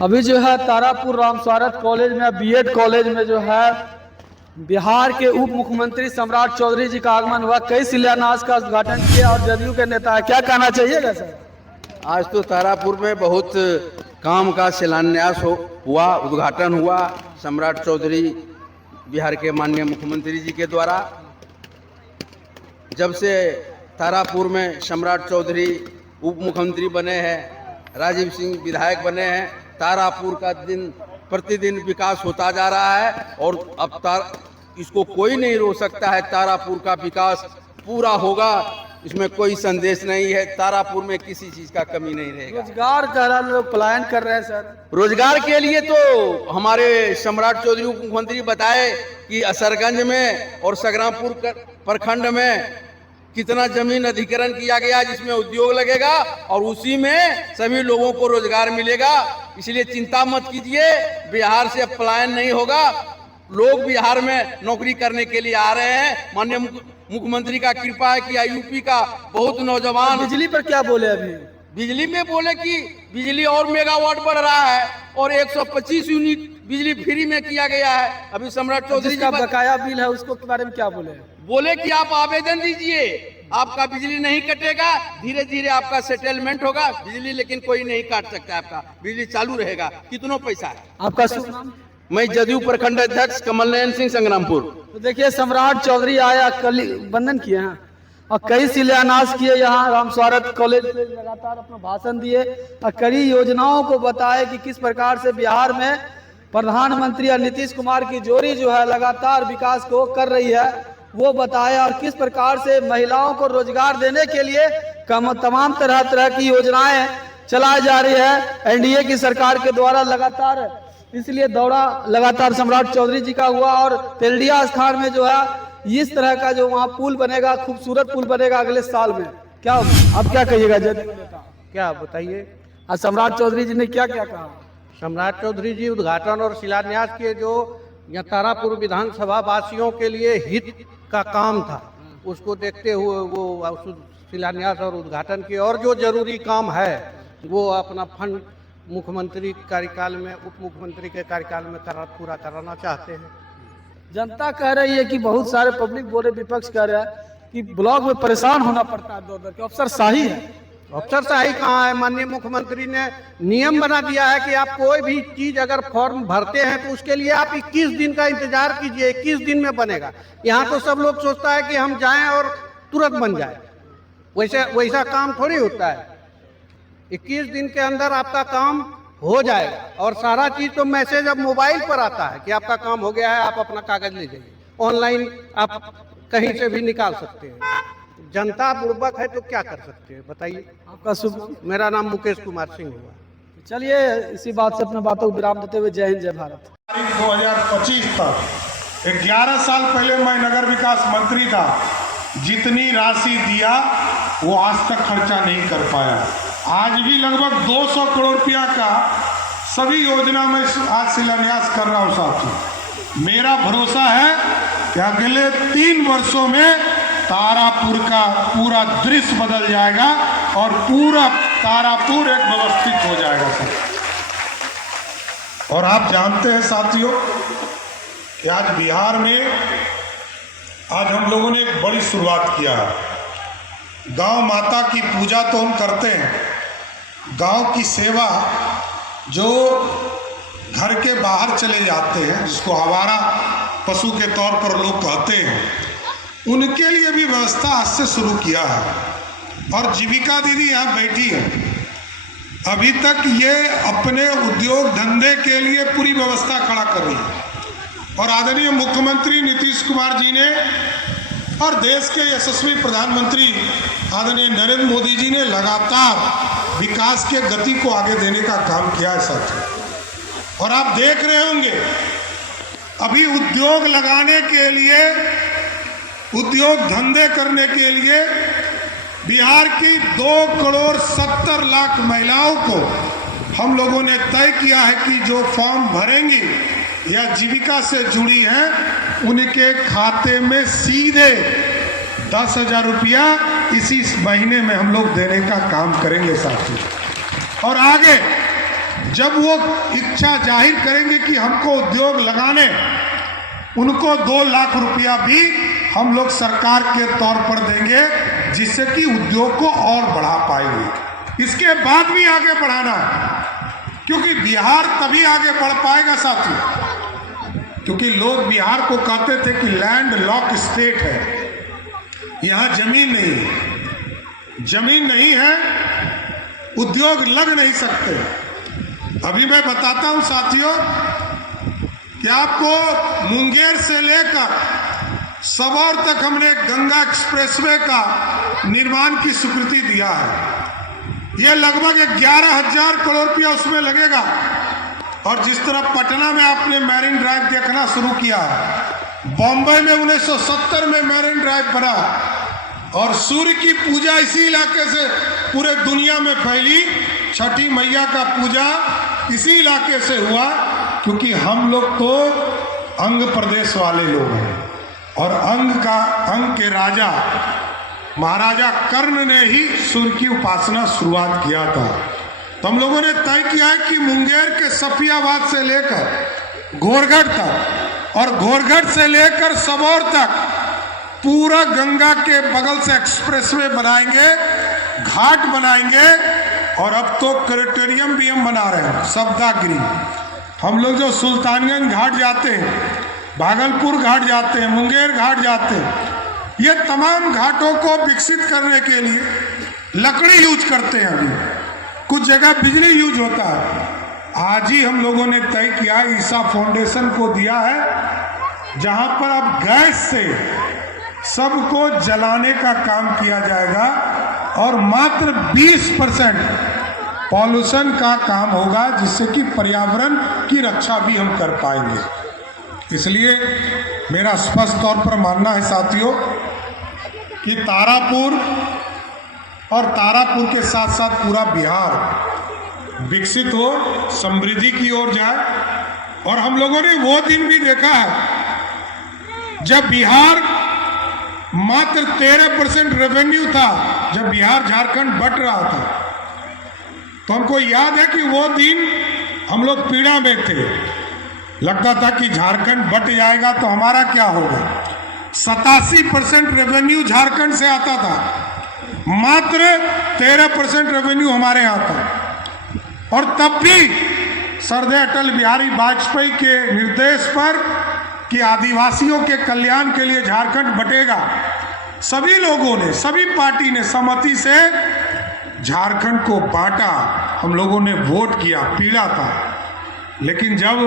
अभी जो है तारापुर रामस्वारथ कॉलेज में बीएड कॉलेज में जो है बिहार के उप मुख्यमंत्री सम्राट चौधरी जी का आगमन हुआ। कई शिलान्यास का उद्घाटन किया और जदयू के नेता है, क्या कहना चाहिएगा सर? आज तो तारापुर में बहुत काम का शिलान्यास हुआ, उद्घाटन हुआ सम्राट चौधरी बिहार के माननीय मुख्यमंत्री जी के द्वारा। जब से तारापुर में सम्राट चौधरी उप मुख्यमंत्री बने हैं, राजीव सिंह विधायक बने हैं, तारापुर का दिन प्रतिदिन विकास होता जा रहा है और अब इसको कोई नहीं रोक सकता है। तारापुर का विकास पूरा होगा, इसमें कोई संदेश नहीं है। तारापुर में किसी चीज का कमी नहीं रहेगा। रोजगार का लोग पलायन कर रहे हैं सर। रोजगार के लिए तो हमारे सम्राट चौधरी उप मुख्यमंत्री बताए कि असरगंज में और संग्रामपुर प्रखंड में कितना जमीन अधिग्रहण किया गया जिसमें उद्योग लगेगा और उसी में सभी लोगों को रोजगार मिलेगा। इसलिए चिंता मत कीजिए, बिहार से पलायन नहीं होगा। लोग बिहार में नौकरी करने के लिए आ रहे हैं। माननीय मुख्यमंत्री का कृपा है कि यूपी का बहुत नौजवान। बिजली पर क्या बोले? अभी बिजली में बोले कि बिजली और मेगावाट बढ़ रहा है और 125 यूनिट बिजली फ्री में किया गया है। अभी सम्राट चौधरी का बकाया बिल है उसको के बारे में क्या बोले? बोले कि आप आवेदन दीजिए, आपका बिजली नहीं कटेगा, धीरे धीरे आपका सेटलमेंट होगा। बिजली लेकिन कोई नहीं काट सकता, आपका बिजली चालू रहेगा। कितना पैसा है आपका? शुभ नाम? मैं जदयू प्रखंड अध्यक्ष कमल नयन सिंह संग्रामपुर। तो देखिए सम्राट चौधरी आया, कल बंधन किए हैं और कई शिलान्यास किए। यहाँ रामस्वारथ कॉलेज में लगातार अपना भाषण दिए और कई योजनाओं को बताए कि किस प्रकार से बिहार में प्रधानमंत्री और नीतीश कुमार की जोड़ी जो है लगातार विकास को कर रही है, वो बताया। और किस प्रकार से महिलाओं को रोजगार देने के लिए तमाम तरह की योजनाएं चलाई जा रही है एनडीए की सरकार के द्वारा लगातार। इसलिए दौरा लगातार सम्राट चौधरी जी का हुआ और तेलडिया स्थान में जो है इस तरह का जो वहाँ पुल बनेगा, खूबसूरत पुल बनेगा अगले साल में। क्या अब क्या कहिएगा जदयू नेता? क्या बताइए? आज सम्राट चौधरी जी ने क्या क्या कहा? सम्राट चौधरी जी उद्घाटन और शिलान्यास किए, जो यहाँ तारापुर विधानसभा वासियों के लिए हित का काम था, उसको देखते हुए वो शिलान्यास और उद्घाटन किए। और जो जरूरी काम है वो अपना फंड मुख्यमंत्री कार्यकाल में, उप मुख्यमंत्री के कार्यकाल में पूरा कराना चाहते हैं। जनता कह रही है कि बहुत सारे पब्लिक बोले, विपक्ष कह रहा है कि ब्लॉक में परेशान होना पड़ता है दौड़ के। अफसर शाही है। अफसर शाही कहाँ है? माननीय मुख्यमंत्री ने नियम बना दिया है कि आप कोई भी चीज अगर फॉर्म भरते हैं तो उसके लिए आप 21 दिन का इंतजार कीजिए, 21 दिन में बनेगा। यहाँ तो सब लोग सोचता है कि हम जाएं और तुरंत बन जाए। वैसा काम थोड़ी होता है। 21 दिन के अंदर आपका काम हो जाएगा और सारा चीज तो मैसेज अब मोबाइल पर आता है कि आपका काम हो गया है, आप अपना कागज ले जाइए। ऑनलाइन आप कहीं से भी निकाल सकते हैं। जनता बुड़बक है तो क्या कर सकते हैं बताइए? आपका शुभ नाम? मेरा नाम मुकेश कुमार सिंह हुआ। चलिए इसी बात से अपने बातों को विराम देते हुए जय हिंद जय भारत। 2025 तक 11 साल पहले मैं नगर विकास मंत्री था, जितनी राशि दिया वो आज तक खर्चा नहीं कर पाया। आज भी लगभग 200 करोड़ रुपया का सभी योजना में आज शिलान्यास कर रहा हूँ साथियों। मेरा भरोसा है कि अगले 3 वर्षों में तारापुर का पूरा दृश्य बदल जाएगा और पूरा तारापुर एक व्यवस्थित हो जाएगा सर। और आप जानते हैं साथियों कि आज बिहार में आज हम लोगों ने एक बड़ी शुरुआत किया है। गांव माता की पूजा तो हम करते हैं, गांव की सेवा जो घर के बाहर चले जाते हैं, जिसको आवारा पशु के तौर पर लोग कहते हैं, उनके लिए भी व्यवस्था आज से शुरू किया है। और जीविका दीदी यहाँ बैठी है, अभी तक ये अपने उद्योग धंधे के लिए पूरी व्यवस्था खड़ा कर रही है। और आदरणीय मुख्यमंत्री नीतीश कुमार जी ने और देश के यशस्वी प्रधानमंत्री आदरणीय नरेंद्र मोदी जी ने लगातार विकास के गति को आगे देने का काम किया है साथियों। और आप देख रहे होंगे अभी उद्योग लगाने के लिए, उद्योग धंधे करने के लिए बिहार की 2,70,00,000 महिलाओं को हम लोगों ने तय किया है कि जो फॉर्म भरेंगी या जीविका से जुड़ी हैं, उनके खाते में सीधे 10,000 रुपया इसी महीने में हम लोग देने का काम करेंगे साथियों। और आगे जब वो इच्छा जाहिर करेंगे कि हमको उद्योग लगाने, उनको 2 लाख रुपया भी हम लोग सरकार के तौर पर देंगे, जिससे कि उद्योग को और बढ़ा पाएंगे। इसके बाद भी आगे बढ़ाना है, क्योंकि बिहार तभी आगे बढ़ पाएगा साथियों, क्योंकि लोग बिहार को कहते थे कि लैंड लॉक स्टेट है, यहाँ जमीन नहीं है, जमीन नहीं है, उद्योग लग नहीं सकते। अभी मैं बताता हूं साथियों कि आपको मुंगेर से लेकर सबौर तक हमने गंगा एक्सप्रेसवे का निर्माण की स्वीकृति दिया है। यह लगभग 11,000 करोड़ रुपया उसमें लगेगा। और जिस तरह पटना में आपने मैरिन ड्राइव देखना शुरू किया, बॉम्बे में 1970 में मैरिन ड्राइव बना, और सूर्य की पूजा इसी इलाके से पूरे दुनिया में फैली। छठी मैया का पूजा इसी इलाके से हुआ, क्योंकि हम लोग तो अंग प्रदेश वाले लोग हैं, और अंग के राजा महाराजा कर्ण ने ही सूर्य की उपासना शुरुआत किया था। तो हम लोगों ने तय किया है कि मुंगेर के सफियाबाद से लेकर घोरघट तक और घोरघट से लेकर सबौर तक पूरा गंगा के बगल से एक्सप्रेसवे बनाएंगे, घाट बनाएंगे, और अब तो क्रेटेरियम भी हम बना रहे हैं, सब्दागिरी। हम लोग जो सुल्तानगंज घाट जाते हैं, भागलपुर घाट जाते हैं, मुंगेर घाट जाते हैं, ये तमाम घाटों को विकसित करने के लिए लकड़ी यूज करते हैं। अभी कुछ जगह बिजली यूज होता है। आज ही हम लोगों ने तय किया, ईसा फाउंडेशन को दिया है, जहां पर अब गैस से सबको जलाने का काम किया जाएगा, और मात्र 20% पॉल्यूशन का काम होगा, जिससे कि पर्यावरण की रक्षा भी हम कर पाएंगे। इसलिए मेरा स्पष्ट तौर पर मानना है साथियों कि तारापुर और तारापुर के साथ साथ पूरा बिहार विकसित हो, समृद्धि की ओर जाए। और हम लोगों ने वो दिन भी देखा है जब बिहार मात्र 13% रेवेन्यू था, जब बिहार झारखंड बट रहा था। तो हमको याद है कि वो दिन हम लोग पीड़ा में थे, लगता था कि झारखंड बट जाएगा तो हमारा क्या होगा। 87% रेवेन्यू झारखंड से आता था, मात्र 13% रेवेन्यू हमारे यहाँ था। और तब भी सरदार अटल बिहारी वाजपेयी के निर्देश पर कि आदिवासियों के कल्याण के लिए झारखंड बटेगा, सभी लोगों ने, सभी पार्टी ने सहमति से झारखंड को बांटा। हम लोगों ने वोट किया, पीड़ा था, लेकिन जब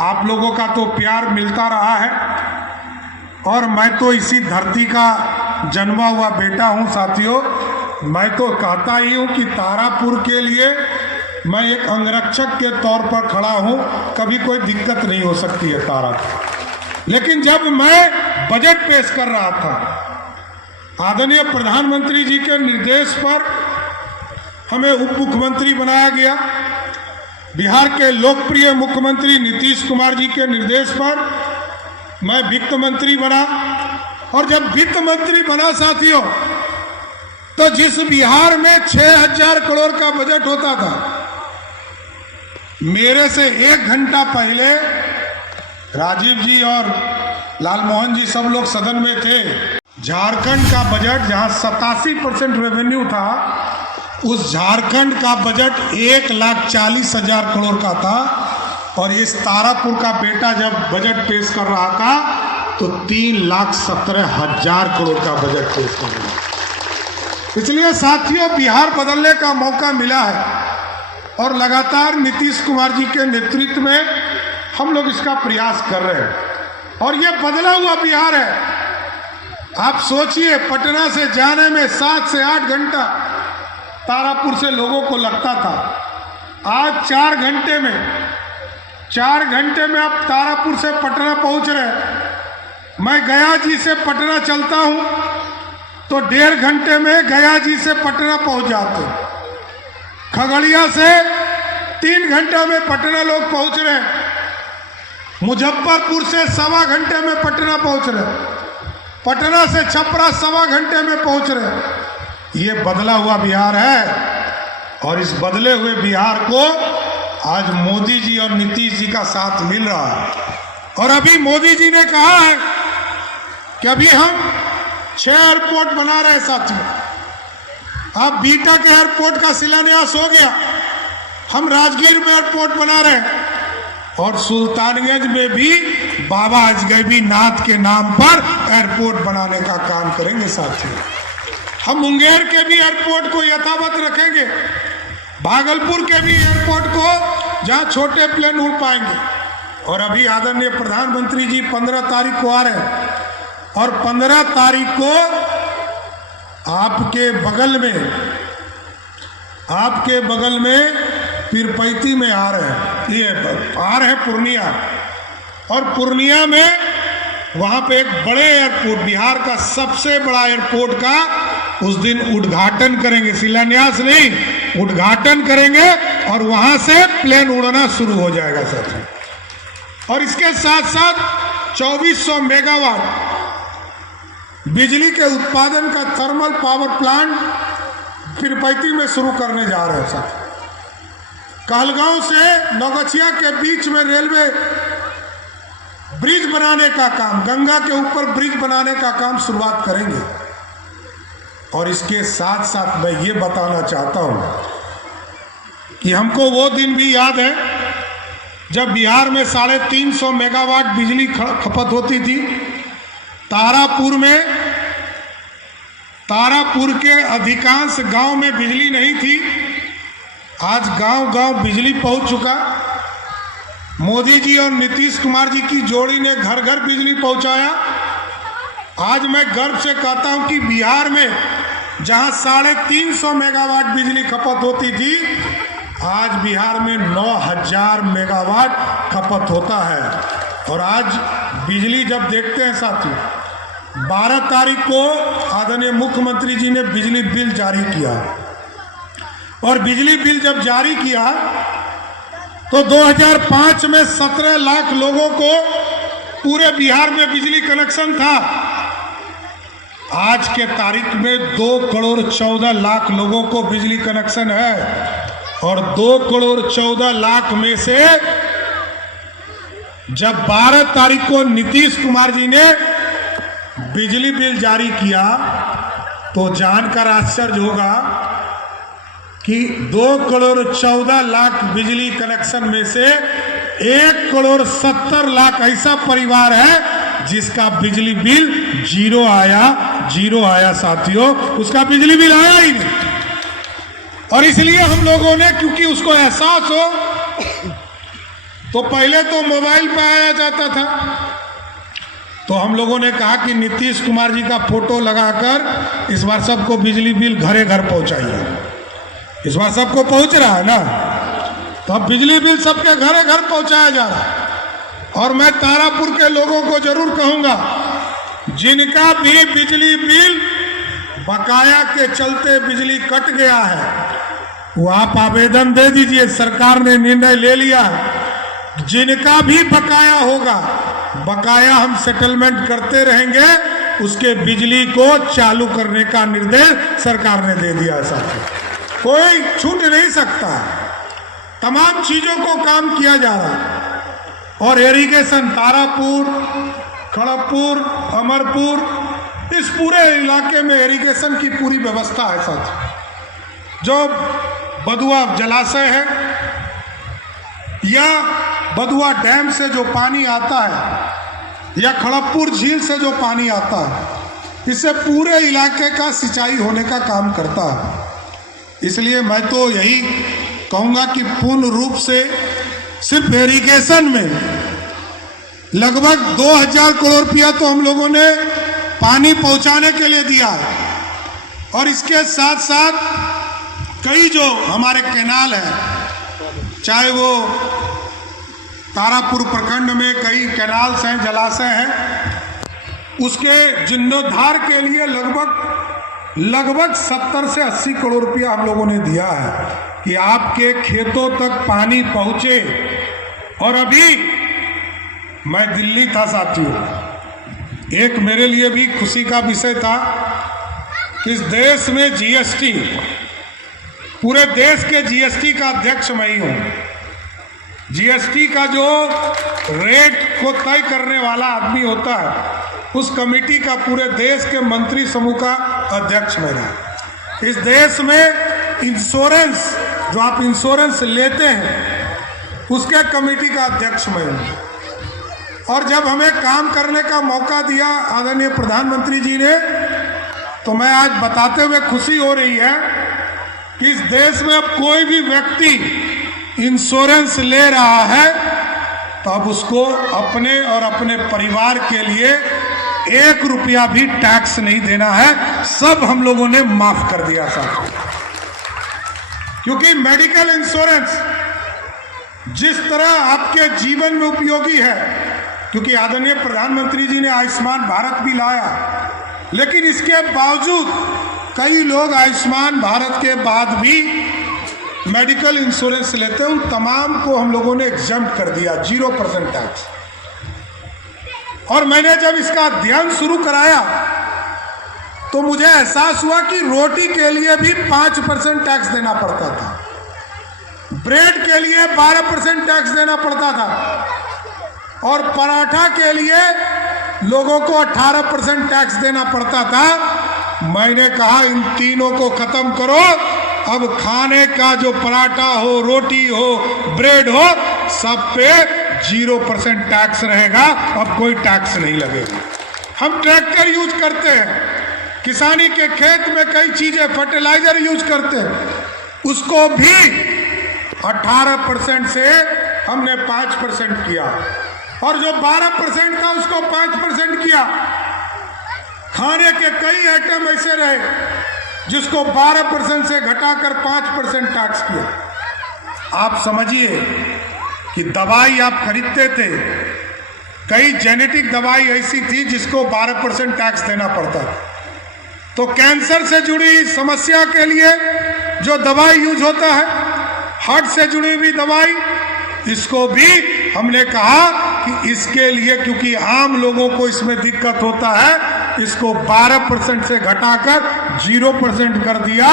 आप लोगों का तो प्यार मिलता रहा है, और मैं तो इसी धरती का जन्मा हुआ बेटा हूं साथियों, मैं तो कहता ही हूं कि तारापुर के लिए मैं एक अंगरक्षक के तौर पर खड़ा हूं, कभी कोई दिक्कत नहीं हो सकती है तारापुर। लेकिन जब मैं बजट पेश कर रहा था, आदरणीय प्रधानमंत्री जी के निर्देश पर हमें उप मुख्यमंत्री बनाया गया, बिहार के लोकप्रिय मुख्यमंत्री नीतीश कुमार जी के निर्देश पर मैं वित्त मंत्री बना। और जब वित्त मंत्री बना साथियों, तो जिस बिहार में 6,000 करोड़ का बजट होता था, मेरे से 1 घंटा पहले राजीव जी और लालमोहन जी सब लोग सदन में थे। झारखंड का बजट, जहां 87% रेवेन्यू था, उस झारखंड का बजट 1,40,000 करोड़ का था। और इस तारापुर का बेटा जब बजट पेश कर रहा था तो 3,17,000 करोड़ का बजट पेश कर रहा था। इसलिए साथियों, बिहार बदलने का मौका मिला है, और लगातार नीतीश कुमार जी के नेतृत्व में हम लोग इसका प्रयास कर रहे हैं, और ये बदला हुआ बिहार है। आप सोचिए, पटना से जाने में 7 से 8 घंटा तारापुर से लोगों को लगता था, आज 4 घंटे में आप तारापुर से पटना पहुंच रहे। मैं गया जी से पटना चलता हूं तो 1.5 घंटे में गया जी से पटना पहुंच जाते। खगड़िया से 3 घंटा में पटना लोग पहुंच रहे। मुजफ्फरपुर से 1.25 घंटे में पटना पहुंच रहे। पटना से छपरा 1.25 घंटे में पहुंच रहे। ये बदला हुआ बिहार है, और इस बदले हुए बिहार को आज मोदी जी और नीतीश जी का साथ मिल रहा है। और अभी मोदी जी ने कहा है कि अभी हम 6 एयरपोर्ट बना रहे हैं साथियों। अब बीटक एयरपोर्ट का शिलान्यास हो गया, हम राजगीर में एयरपोर्ट बना रहे हैं और सुल्तानगंज में भी बाबा अजगैबी नाथ के नाम पर एयरपोर्ट बनाने का काम करेंगे साथियों। हम मुंगेर के भी एयरपोर्ट को यथावत रखेंगे, भागलपुर के भी एयरपोर्ट को जहां छोटे प्लेन उड़ पाएंगे। और अभी आदरणीय प्रधानमंत्री जी 15 तारीख को आ रहे हैं और 15 तारीख को आपके बगल में पीरपैती में आ रहे हैं, ये आ रहे हैं पूर्णिया। और पूर्णिया में वहां पे एक बड़े एयरपोर्ट, बिहार का सबसे बड़ा एयरपोर्ट का उस दिन उद्घाटन करेंगे, शिलान्यास नहीं, उद्घाटन करेंगे और वहां से प्लेन उड़ना शुरू हो जाएगा साथियों। और इसके साथ साथ 2400 मेगावाट बिजली के उत्पादन का थर्मल पावर प्लांट पीरपैती में शुरू करने जा रहे हैं साथियों। कहलगांव से नौगछिया के बीच में रेलवे ब्रिज बनाने का काम, गंगा के ऊपर ब्रिज बनाने का काम शुरुआत करेंगे। और इसके साथ साथ मैं ये बताना चाहता हूं कि हमको वो दिन भी याद है जब बिहार में 350 मेगावाट बिजली खपत होती थी। तारापुर के अधिकांश गांव में बिजली नहीं थी, आज गांव-गांव बिजली पहुंच चुका। मोदी जी और नीतीश कुमार जी की जोड़ी ने घर घर बिजली पहुंचाया। आज मैं गर्व से कहता हूं कि बिहार में जहां 350 मेगावाट बिजली खपत होती थी, आज बिहार में 9000 मेगावाट खपत होता है। और आज बिजली जब देखते हैं साथियों, 12 तारीख को आदरणीय मुख्यमंत्री जी ने बिजली बिल जारी किया। और बिजली बिल जब जारी किया तो 2005 में 17 लाख लोगों को पूरे बिहार में बिजली कनेक्शन था। आज के तारीख में 2,14,00,000 लोगों को बिजली कनेक्शन है। और 2,14,00,000 में से जब 12 तारीख को नीतीश कुमार जी ने बिजली बिल जारी किया तो जानकर आश्चर्य होगा कि 2,14,00,000 बिजली कनेक्शन में से 1,70,00,000 ऐसा परिवार है जिसका बिजली बिल जीरो आया साथियों, उसका बिजली बिल आया ही नहीं। और इसलिए हम लोगों ने, क्योंकि उसको एहसास हो, तो पहले तो मोबाइल पे आया जाता था, तो हम लोगों ने कहा कि नीतीश कुमार जी का फोटो लगाकर इस बार सबको बिजली बिल घरे घर पहुंचाइए। इस बार सबको पहुंच रहा है ना, तो अब बिजली बिल सबके घरे घर पहुंचाया जा रहा है। और मैं तारापुर के लोगों को जरूर कहूंगा, जिनका भी बिजली बिल बकाया के चलते बिजली कट गया है, वो आप आवेदन दे दीजिए, सरकार ने निर्णय ले लिया है। जिनका भी बकाया होगा, बकाया हम सेटलमेंट करते रहेंगे, उसके बिजली को चालू करने का निर्देश सरकार ने दे दिया है साथियों, कोई छूट नहीं सकता है। तमाम चीजों को काम किया जा रहा है। और इरिगेशन, तारापुर, खड़गपुर, अमरपुर, इस पूरे इलाके में इरिगेशन की पूरी व्यवस्था है साथियों। जो बदुआ जलाशय है या बदुआ डैम से जो पानी आता है या खड़गपुर झील से जो पानी आता है, इससे पूरे इलाके का सिंचाई होने का काम करता है। इसलिए मैं तो यही कहूँगा कि पूर्ण रूप से सिर्फ इरिगेशन में लगभग 2000 करोड़ रुपया तो हम लोगों ने पानी पहुंचाने के लिए दिया है। और इसके साथ साथ कई जो हमारे कैनाल हैं, चाहे वो तारापुर प्रखंड में कई कैनाल्स हैं, जलाशय हैं, उसके जीर्णोद्धार के लिए लगभग 70 से 80 करोड़ रुपया हम लोगों ने दिया है कि आपके खेतों तक पानी पहुंचे। और अभी मैं दिल्ली था साथियों, एक मेरे लिए भी खुशी का विषय था कि इस देश में जीएसटी, पूरे देश के जीएसटी का अध्यक्ष मैं ही हूँ। जीएसटी का जो रेट को तय करने वाला आदमी होता है, उस कमेटी का पूरे देश के मंत्री समूह का अध्यक्ष मैं रहा। इस देश में इंश्योरेंस, जो आप इंश्योरेंस लेते हैं, उसके कमेटी का अध्यक्ष मैं हूँ। और जब हमें काम करने का मौका दिया आदरणीय प्रधानमंत्री जी ने, तो मैं आज बताते हुए खुशी हो रही है कि इस देश में अब कोई भी व्यक्ति इंश्योरेंस ले रहा है तो अब उसको अपने और अपने परिवार के लिए 1 रुपया भी टैक्स नहीं देना है। सब हम लोगों ने माफ कर दिया साहब, क्योंकि मेडिकल इंश्योरेंस जिस तरह आपके जीवन में उपयोगी है, क्योंकि आदरणीय प्रधानमंत्री जी ने आयुष्मान भारत भी लाया, लेकिन इसके बावजूद कई लोग आयुष्मान भारत के बाद भी मेडिकल इंश्योरेंस लेते हैं। उन तमाम को हम लोगों ने एग्जम्प्ट कर दिया, 0% टैक्स। और मैंने जब इसका अध्ययन शुरू कराया तो मुझे एहसास हुआ कि रोटी के लिए भी 5% टैक्स देना पड़ता था, ब्रेड के लिए 12% टैक्स देना पड़ता था, और पराठा के लिए लोगों को 18% टैक्स देना पड़ता था। मैंने कहा इन तीनों को खत्म करो, अब खाने का जो पराठा हो, रोटी हो, ब्रेड हो, सब पे 0% टैक्स रहेगा, अब कोई टैक्स नहीं लगेगा। हम ट्रैक्टर यूज करते हैं, किसानी के खेत में कई चीजें, फर्टिलाइजर यूज करते हैं, उसको भी 18% से हमने 5% किया, और जो 12% था उसको 5% किया। खाने के कई आइटम ऐसे रहे जिसको 12% से घटाकर 5% टैक्स किया। आप समझिए कि दवाई आप खरीदते थे, कई जेनेटिक दवाई ऐसी थी जिसको 12% टैक्स देना पड़ता था। तो कैंसर से जुड़ी समस्या के लिए जो दवाई यूज होता है, हार्ट से जुड़ी हुई दवाई, इसको भी हमने कहा कि इसके लिए, क्योंकि आम लोगों को इसमें दिक्कत होता है, इसको 12% से घटाकर 0% कर दिया,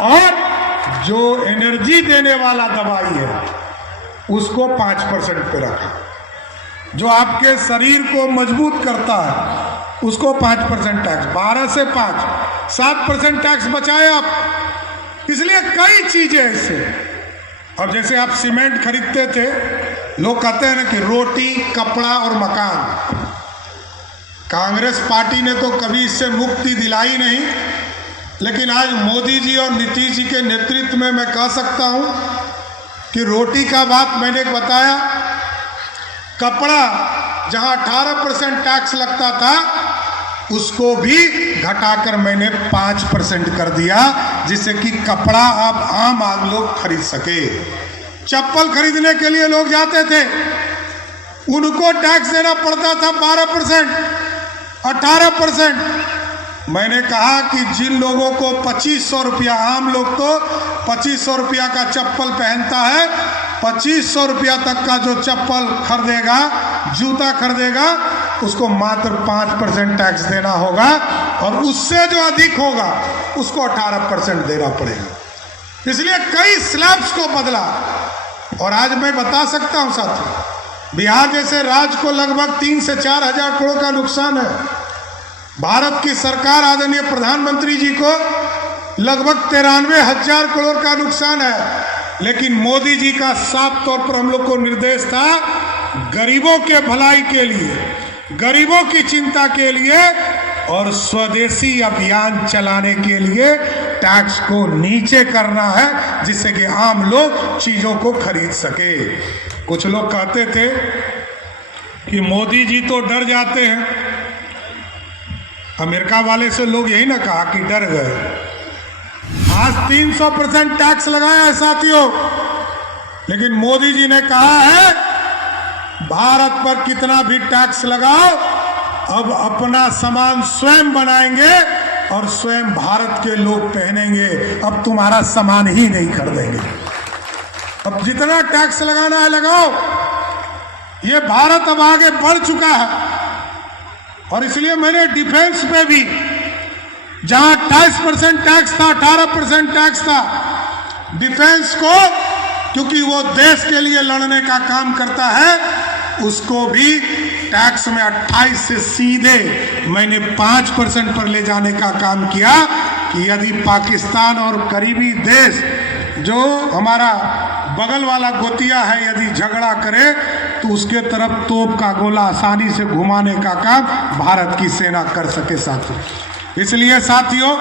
और जो एनर्जी देने वाला दवाई है उसको 5% पे रखा। जो आपके शरीर को मजबूत करता है उसको 5% टैक्स, 12 से 5, 7% टैक्स बचाए आप। इसलिए कई चीजें ऐसे। अब जैसे आप सीमेंट खरीदते थे, लोग कहते हैं ना कि रोटी, कपड़ा और मकान। कांग्रेस पार्टी ने तो कभी इससे मुक्ति दिलाई नहीं, लेकिन आज मोदी जी और नीतीश जी के नेतृत्व में मैं कह सकता हूं कि रोटी का बात मैंने बताया, कपड़ा जहां 18% टैक्स लगता था उसको भी घटाकर मैंने 5% कर दिया, जिससे कि कपड़ा अब आम लोग खरीद सके। चप्पल खरीदने के लिए लोग जाते थे, उनको टैक्स देना पड़ता था 12%, 18%। मैंने कहा कि जिन लोगों को 2500 रुपया, आम लोग तो 2500 रुपया का चप्पल पहनता है, 2500 रुपया तक का जो चप्पल खरीदेगा, जूता खरीदेगा, उसको मात्र 5% टैक्स देना होगा, और उससे जो अधिक होगा उसको 18% देना पड़ेगा। इसलिए कई स्लैब्स को बदला। और आज मैं बता सकता हूं साथियों, बिहार जैसे राज्य को लगभग 3 से 4 हजार करोड़ का नुकसान है। भारत की सरकार आदरणीय प्रधानमंत्री जी को लगभग 93,000 करोड़ का नुकसान है, लेकिन मोदी जी का साफ तौर पर हम लोग को निर्देश था, गरीबों के भलाई के लिए, गरीबों की चिंता के लिए और स्वदेशी अभियान चलाने के लिए टैक्स को नीचे करना है, जिससे कि आम लोग चीजों को खरीद सके। कुछ लोग कहते थे कि मोदी जी तो डर जाते हैं, अमेरिका वाले से लोग यही ना कहा कि डर गए। आज 300% टैक्स लगाया है साथियों, लेकिन मोदी जी ने कहा है भारत पर कितना भी टैक्स लगाओ, अब अपना सामान स्वयं बनाएंगे और स्वयं भारत के लोग पहनेंगे, अब तुम्हारा सामान ही नहीं खरीदेंगे। अब जितना टैक्स लगाना है लगाओ। ये भारत अब आगे बढ़ चुका है, और इसलिए मैंने डिफेंस पे भी, जहां 28% टैक्स था, 18% टैक्स था, डिफेंस को क्योंकि वो देश के लिए लड़ने का काम करता है, उसको भी टैक्स में 28 से सीधे मैंने 5% पर ले जाने का काम किया कि यदि पाकिस्तान और करीबी देश जो हमारा बगल वाला गोतिया है यदि झगड़ा करे तो उसके तरफ तोप का गोला आसानी से घुमाने का काम भारत की सेना कर सके साथियों। इसलिए साथियों